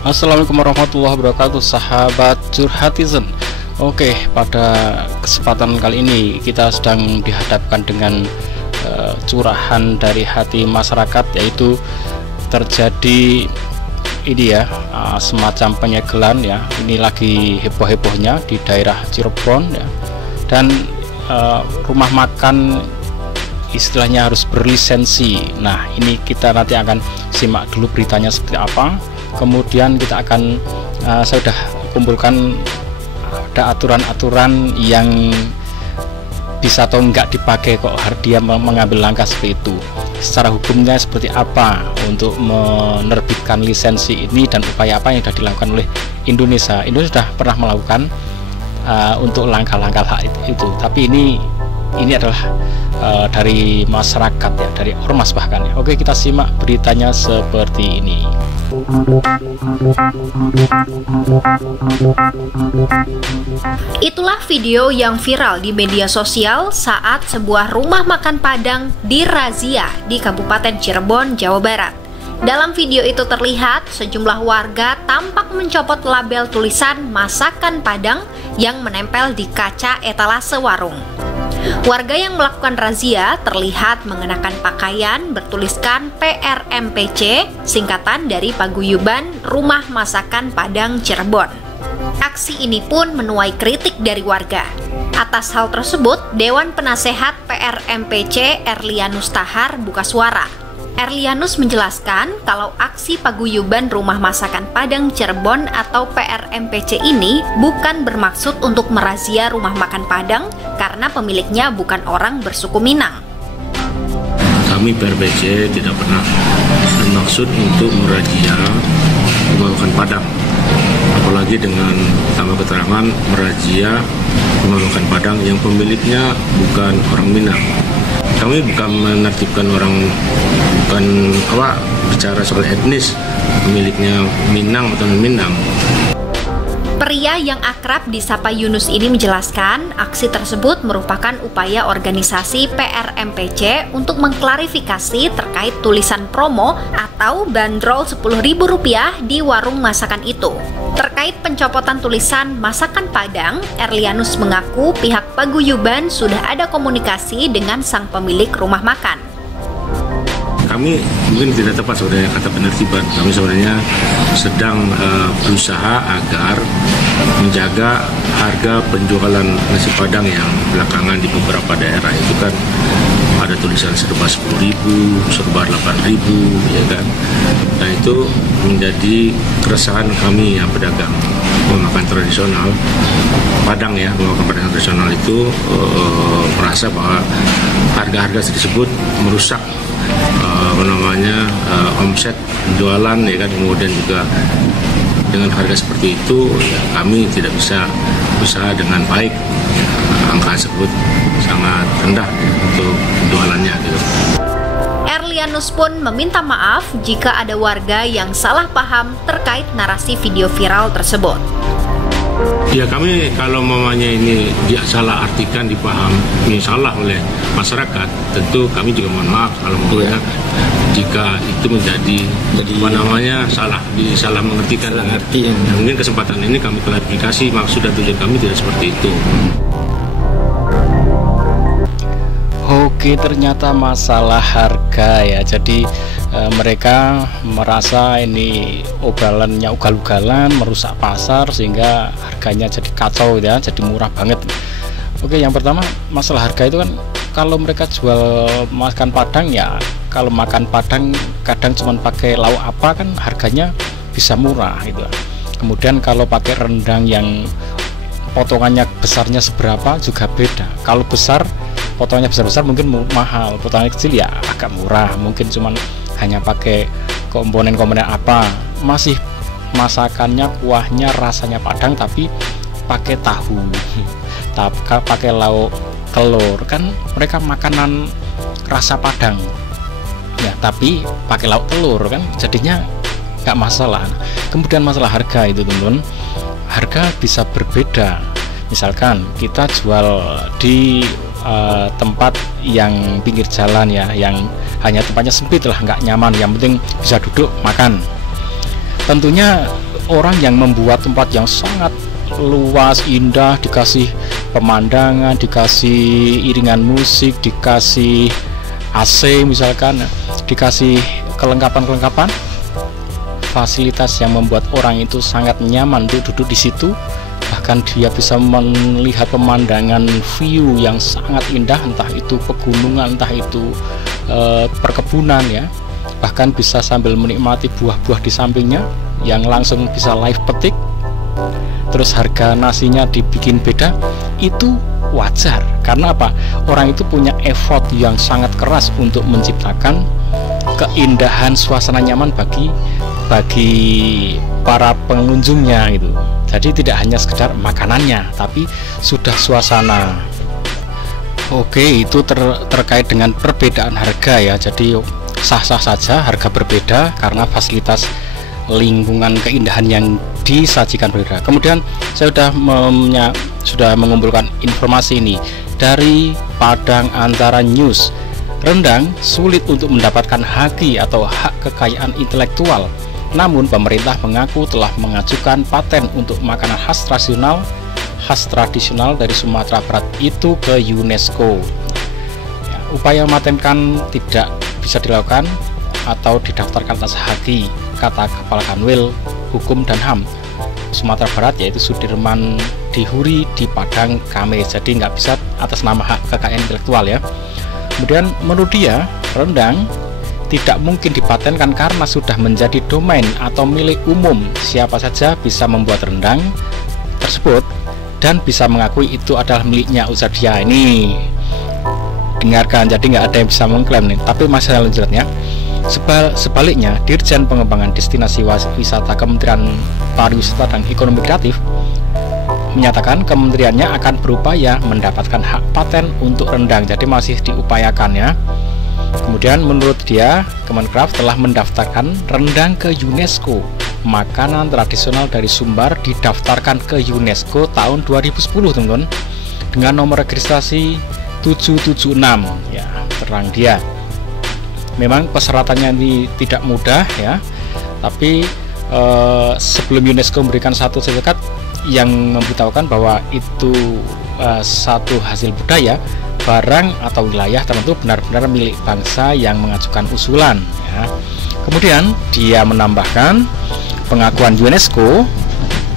Assalamualaikum warahmatullahi wabarakatuh, sahabat curhatizen. Oke, pada kesempatan kali ini kita sedang dihadapkan dengan curahan dari hati masyarakat, yaitu terjadi ini ya, semacam penyegelan ya. Ini lagi heboh-hebohnya di daerah Cirebon ya, dan rumah makan istilahnya harus berlisensi. Nah, ini kita nanti akan simak dulu beritanya seperti apa. Kemudian kita akan saya sudah kumpulkan ada aturan-aturan yang bisa atau enggak dipakai kok dia mengambil langkah seperti itu. Secara hukumnya seperti apa untuk menerbitkan lisensi ini, dan upaya apa yang sudah dilakukan oleh Indonesia. Indonesia sudah pernah melakukan untuk langkah-langkah itu, tapi ini adalah dari masyarakat ya, dari ormas bahkan ya. Oke, kita simak beritanya seperti ini. Itulah video yang viral di media sosial saat sebuah rumah makan Padang dirazia di Kabupaten Cirebon, Jawa Barat. Dalam video itu terlihat sejumlah warga tampak mencopot label tulisan masakan Padang yang menempel di kaca etalase warung. Warga yang melakukan razia terlihat mengenakan pakaian bertuliskan PRMPC, singkatan dari Paguyuban Rumah Masakan Padang Cirebon. Aksi ini pun menuai kritik dari warga. Atas hal tersebut, Dewan Penasehat PRMPC Erlianus Tahar buka suara. Erlianus menjelaskan kalau aksi Paguyuban Rumah Masakan Padang Cirebon atau PRMPC ini bukan bermaksud untuk merazia rumah makan Padang karena pemiliknya bukan orang bersuku Minang. Kami PRMPC tidak pernah bermaksud untuk merazia rumah makan Padang, apalagi dengan tambah keterangan merazia rumah makan Padang yang pemiliknya bukan orang Minang. Kami bukan menertibkan orang, bukan bicara soal etnis, pemiliknya Minang atau non-Minang. Pria yang akrab disapa Yunus ini menjelaskan aksi tersebut merupakan upaya organisasi PRMPC untuk mengklarifikasi terkait tulisan promo atau bandrol Rp10.000 di warung masakan itu. Terkait pencopotan tulisan masakan Padang, Erlianus mengaku pihak Paguyuban sudah ada komunikasi dengan sang pemilik rumah makan. Kami mungkin tidak tepat sebenarnya kata penertiban. Kami sebenarnya sedang berusaha agar menjaga harga penjualan nasi Padang yang belakangan di beberapa daerah itu kan ada tulisan serba 10.000, serba 8.000, ya kan. Nah, itu menjadi keresahan kami yang pedagang makan tradisional Padang ya, makan Padang tradisional itu merasa bahwa harga-harga tersebut merusak omset penjualan ya kan. Kemudian juga dengan harga seperti itu ya, kami tidak bisa berusaha dengan baik ya, angka tersebut sangat rendah ya, untuk penjualannya gitu. Erlianus pun meminta maaf jika ada warga yang salah paham terkait narasi video viral tersebut. Ya, kami kalau mamanya ini dia salah artikan, dipahami salah oleh masyarakat, tentu kami juga mohon maaf kalau jika itu menjadi salah mengertikan. Mungkin kesempatan ini kami klarifikasi maksud dan tujuan kami tidak seperti itu. Oke, ternyata masalah harga ya. Jadi mereka merasa ini ugal-ugalan merusak pasar sehingga harganya jadi kacau ya, jadi murah banget. Oke, yang pertama masalah harga itu kan, kalau mereka jual makan Padang ya, kalau makan Padang kadang cuma pakai lauk apa kan harganya bisa murah gitu. Kemudian kalau pakai rendang yang potongannya besarnya seberapa juga beda. Kalau besar, potongannya besar-besar mungkin mahal, potongannya kecil ya agak murah, mungkin cuman hanya pakai komponen-komponen apa, masih masakannya, kuahnya rasanya Padang tapi pakai tahu, pakai lauk telur, kan mereka makanan rasa Padang ya, tapi pakai lauk telur kan jadinya nggak masalah. Kemudian masalah harga itu teman-teman, harga bisa berbeda. Misalkan kita jual di tempat yang pinggir jalan ya, yang hanya tempatnya sempit lah, nggak nyaman, yang penting bisa duduk makan. Tentunya orang yang membuat tempat yang sangat luas, indah, dikasih pemandangan, dikasih iringan musik, dikasih AC misalkan, dikasih kelengkapan-kelengkapan, fasilitas yang membuat orang itu sangat nyaman untuk duduk di situ. Bahkan dia bisa melihat pemandangan view yang sangat indah, entah itu pegunungan, entah itu perkebunan ya. Bahkan bisa sambil menikmati buah-buah di sampingnya yang langsung bisa live petik. Terus harga nasinya dibikin beda, itu wajar. Karena apa? Orang itu punya effort yang sangat keras untuk menciptakan keindahan suasana nyaman bagi para pengunjungnya gitu. Jadi tidak hanya sekedar makanannya, tapi sudah suasana. Oke, itu terkait dengan perbedaan harga ya. Jadi sah-sah saja harga berbeda karena fasilitas lingkungan keindahan yang disajikan berbeda. Kemudian saya sudah mengumpulkan informasi ini dari Padang Antara News. Rendang sulit untuk mendapatkan haki atau hak kekayaan intelektual. Namun pemerintah mengaku telah mengajukan paten untuk makanan khas tradisional dari Sumatera Barat itu ke UNESCO. Ya, upaya mematenkan tidak bisa dilakukan atau didaftarkan atas haki, kata Kepala Kanwil Hukum dan HAM Sumatera Barat yaitu Sudirman Dihuri di Padang Kamis. Jadi nggak bisa atas nama hak kekayaan intelektual ya. Kemudian menurut dia, rendang tidak mungkin dipatenkan karena sudah menjadi domain atau milik umum. Siapa saja bisa membuat rendang tersebut dan bisa mengakui itu adalah miliknya, ujar dia. Ini dengarkan, jadi nggak ada yang bisa mengklaim nih. Tapi masalah lanjutnya, sebaliknya Dirjen Pengembangan Destinasi Wisata Kementerian Pariwisata dan Ekonomi Kreatif menyatakan kementeriannya akan berupaya mendapatkan hak paten untuk rendang. Jadi masih diupayakan ya. Kemudian menurut dia, Kemenkraf telah mendaftarkan rendang ke UNESCO. Makanan tradisional dari Sumbar didaftarkan ke UNESCO tahun 2010 teman-teman, dengan nomor registrasi 776 ya, terang dia. Memang persyaratannya ini tidak mudah ya, tapi sebelum UNESCO memberikan satu sertifikat yang memberitahukan bahwa itu satu hasil budaya, barang atau wilayah tertentu benar-benar milik bangsa yang mengajukan usulan ya. Kemudian dia menambahkan pengakuan UNESCO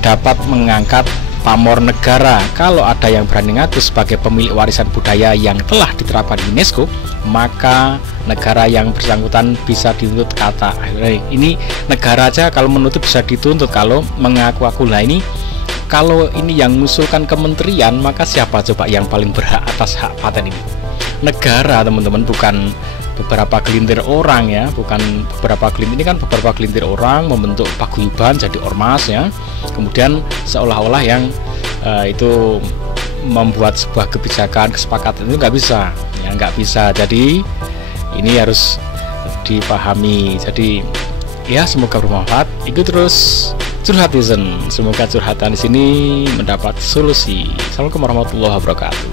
dapat mengangkat pamor negara. Kalau ada yang berani ngaku sebagai pemilik warisan budaya yang telah diterapkan di UNESCO, maka negara yang bersangkutan bisa dituntut, kata. Ini negara aja kalau menuntut bisa dituntut kalau mengaku-aku. Lah ini kalau ini yang mengusulkan kementerian, maka siapa coba yang paling berhak atas hak paten ini? Negara teman-teman, bukan beberapa gelintir orang ya, bukan beberapa gelintir. Ini kan beberapa gelintir orang membentuk paguyuban jadi ormas ya, kemudian seolah-olah yang itu membuat sebuah kebijakan kesepakatan itu nggak bisa ya, nggak bisa. Jadi ini harus dipahami. Jadi ya, semoga bermanfaat. Ikut terus Curhatizen, semoga curhatan di sini mendapat solusi. Assalamualaikum warahmatullahi wabarakatuh.